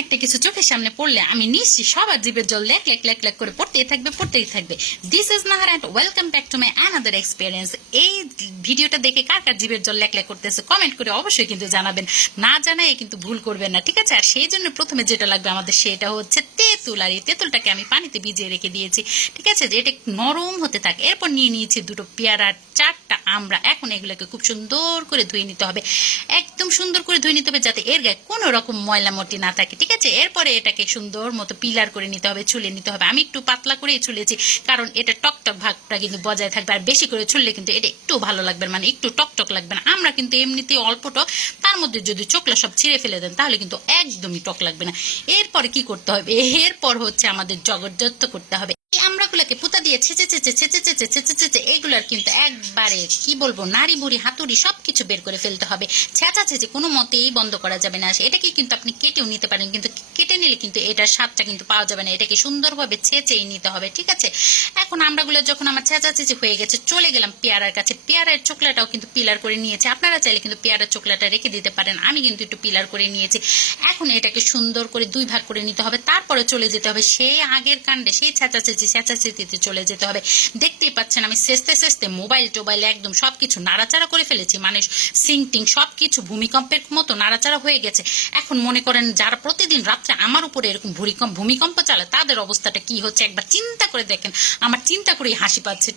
একটা কিছু চোখের সামনে পড়লে আমি নিশ্চিত সবার জিভের জল লেক লেক লেক লেক করে পড়তেই থাকবে। This is Nahar and welcome back to my another experience. এই ভিডিওটা দেখে কার কার জিভের জল লেক লেক করতেছে কমেন্ট করে অবশ্যই কিন্তু জানাবেন, না জানায় কিন্তু ভুল করবেন না, ঠিক আছে? আর সেই জন্য প্রথমে যেটা লাগবে আমাদের সেটা হচ্ছে তেঁতুল। আর এই তেঁতুলটাকে আমি পানিতে ভিজিয়ে রেখে দিয়েছি, ঠিক আছে, যে এটা নরম হতে থাকে। এরপর নিয়ে নিয়েছি দুটো পেয়ারা, চারটা আমরা। এখন এগুলোকে খুব সুন্দর করে ধুয়ে নিতে হবে, একদম সুন্দর করে ধুয়ে নিতে হবে যাতে এর গায়ে কোনো রকম ময়লা মটি না থাকে, ঠিক আছে? এরপরে এটাকে সুন্দর মতো পিলার করে নিতে হবে, ছুলে নিতে হবে। আমি একটু পাতলা করেই ছুলেছি কারণ এটা টকটক ভাগটা কিন্তু বজায় থাকবে, আর বেশি করে ছুললে কিন্তু এটা একটু ভালো লাগবে না, মানে একটু টকটক লাগবে না। আমরা কিন্তু এমনিতেই অল্প টক, তার মধ্যে যদি চোখলা সব ছিঁড়ে ফেলে দেন তাহলে কিন্তু একদমই টক লাগবে না। এরপরে কি করতে হবে, এরপর হচ্ছে আমাদের জগদ্দত্ত করতে হবে। আমরাগুলোকে পুতা দিয়ে ছেঁচে এগুলার কিন্তু একবারে কি বলবো, নাড়ি বুড়ি হাতুড়ি সবকিছু বের করে ফেলতে হবে। ছেঁচে কোনো মতেই বন্ধ করা যাবে না। এটাকে কিন্তু আপনি কেটেও নিতে পারেন, কিন্তু কেটে নিলে কিন্তু এটার স্বাদটা কিন্তু পাওয়া যাবে না। এটাকে সুন্দরভাবে ছেঁচেই নিতে হবে, ঠিক আছে? এখন আমরাগুলো যখন আমার ছেঁচি হয়ে গেছে, চলে গেলাম পেয়ারার কাছে। পেয়ারার চোকলাটাও কিন্তু পিলার করে নিয়েছে, আপনারা চাইলে কিন্তু পেয়ারার চোকলাটা রেখে দিতে পারেন, আমি কিন্তু একটু পিলার করে নিয়েছি। এখন এটাকে সুন্দর করে দুই ভাগ করে নিতে হবে, তারপরে চলে যেতে হবে সেই আগের কাণ্ডে, সেই ছেঁচাছেঁচিতে চলে যেতে হবে। দেখতেই পাচ্ছেন আমি সেচতে মোবাইল টোবাইল একদম সবকিছু নাড়াচাড়া করে ফেলেছি, মানে সিংটিং সবকিছু ভূমিকম্পের মতো নাড়াচাড়া হয়ে গেছে। এখন মনে করেন যারা প্রতিদিন রাত্রে আমার উপরে এরকম ভূমিকম্প চালায় তাদের অবস্থাটা কি হচ্ছে একবার চিন্তা করে দেখেন। আমার চিন্তা করেই হাসি পাচ্ছে।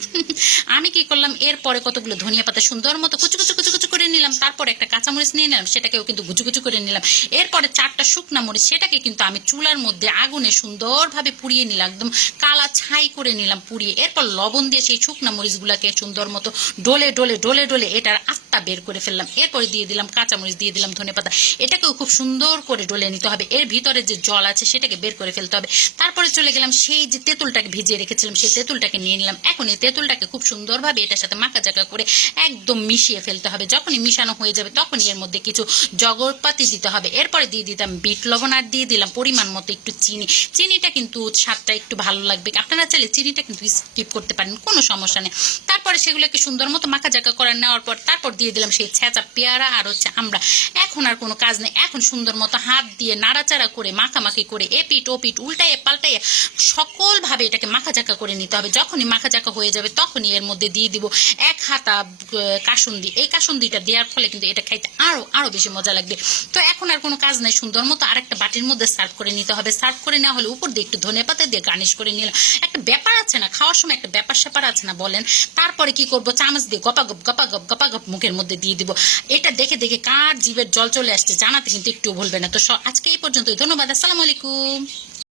আমি কি করলাম, এরপরে কতগুলো ধনিয়া পাতা সুন্দর মতো কুচু করে নিলাম, তারপরে একটা কাঁচামরিচ নিয়ে নিলাম, সেটাকেও কিন্তু কুচু করে নিলাম। এরপরে চারটা শুকনা মরিচ, সেটাকে কিন্তু আমি চুলার মধ্যে আগুনে সুন্দরভাবে পুড়িয়ে নিলাম, একদম কালা ছাই করে নিলাম পুড়িয়ে। এরপর লবণ দিয়ে সেই শুকনা মরিচগুলাকে সুন্দর মতো ডলে এটার আত্মা বের করে ফেললাম। এরপরে দিয়ে দিলাম কাঁচামরিচ, দিয়ে দিলাম ধনেপাতা, এটাকেও খুব সুন্দর করে ডলে নিতে হবে। এর ভিতরে যে জল আছে সেটাকে বের করে ফেলতে হবে। তারপরে চলে গেলাম সেই যে তেঁতুলটাকে ভিজিয়ে রেখেছিলাম, সেই তেঁতুলটাকে নিয়ে নিলাম। এখন এই তেঁতুলটাকে খুব সুন্দরভাবে এটার সাথে মাখাচাকা করে একদম মিশিয়ে ফেলতে হবে। যখনই মিশানো হয়ে যাবে তখনই এর মধ্যে কিছু জগরপাতি দিতে হবে। এরপরে দিয়ে দিতাম বিট লবণ, আর দিয়ে দিলাম পরিমাণ মতো একটু চিনিটা কিন্তু স্বাদটা একটু ভালো লাগবে, আপনারা চাইলে চিনিটা কিন্তু স্কিপ করতে পারেন, কোনো সমস্যা নেই। তারপরে সেগুলোকে সুন্দর মতো মাখাচাকা করে নেওয়ার পর তারপর দিয়ে দিলাম সেই ছেঁচা পেয়ারা আর হচ্ছে আমরা। এখন আর কোনো কাজ নেই, এখন সুন্দর মতো হাত দিয়ে নাড়াচাড়া করে মাখামাখি করে এপিট ওপিট উল্টাইয়ে পাল্টাইয়ে সকলভাবে এটাকে মাখাচাকা করে নিতে হবে। যখনই মাখাচাকা হয়ে যাবে তখনই এর মধ্যে দিয়ে দিব এক হাতা কাসুন্দি। এই কাসুন্দিটা দেওয়ার ফলে কিন্তু এটা খাইতে আরো বেশি মজা লাগবে। তো এখন আর কোনো কাজ নাই, সুন্দর মতো আরেকটা বাটির মধ্যে সার্ভ করে নিতে হবে। সার্ভ করে নেওয়া হলে উপর দিয়ে একটু ধনেপাতা দিয়ে গার্নিশ করে নিলাম। একটা ব্যাপার আছে না, খাওয়ার সময় একটা ব্যাপার স্যাপার আছে না বলেন? তারপরে কি করব, চামচ দিয়ে গপাগপ মুখের মধ্যে দিয়ে দিব। এটা দেখে কার জিভের জল চলে আসছে জানাতে কিন্তু একটু ভুলবে না। তো আজকে এই পর্যন্তই, ধন্যবাদ, আসসালামু আলাইকুম।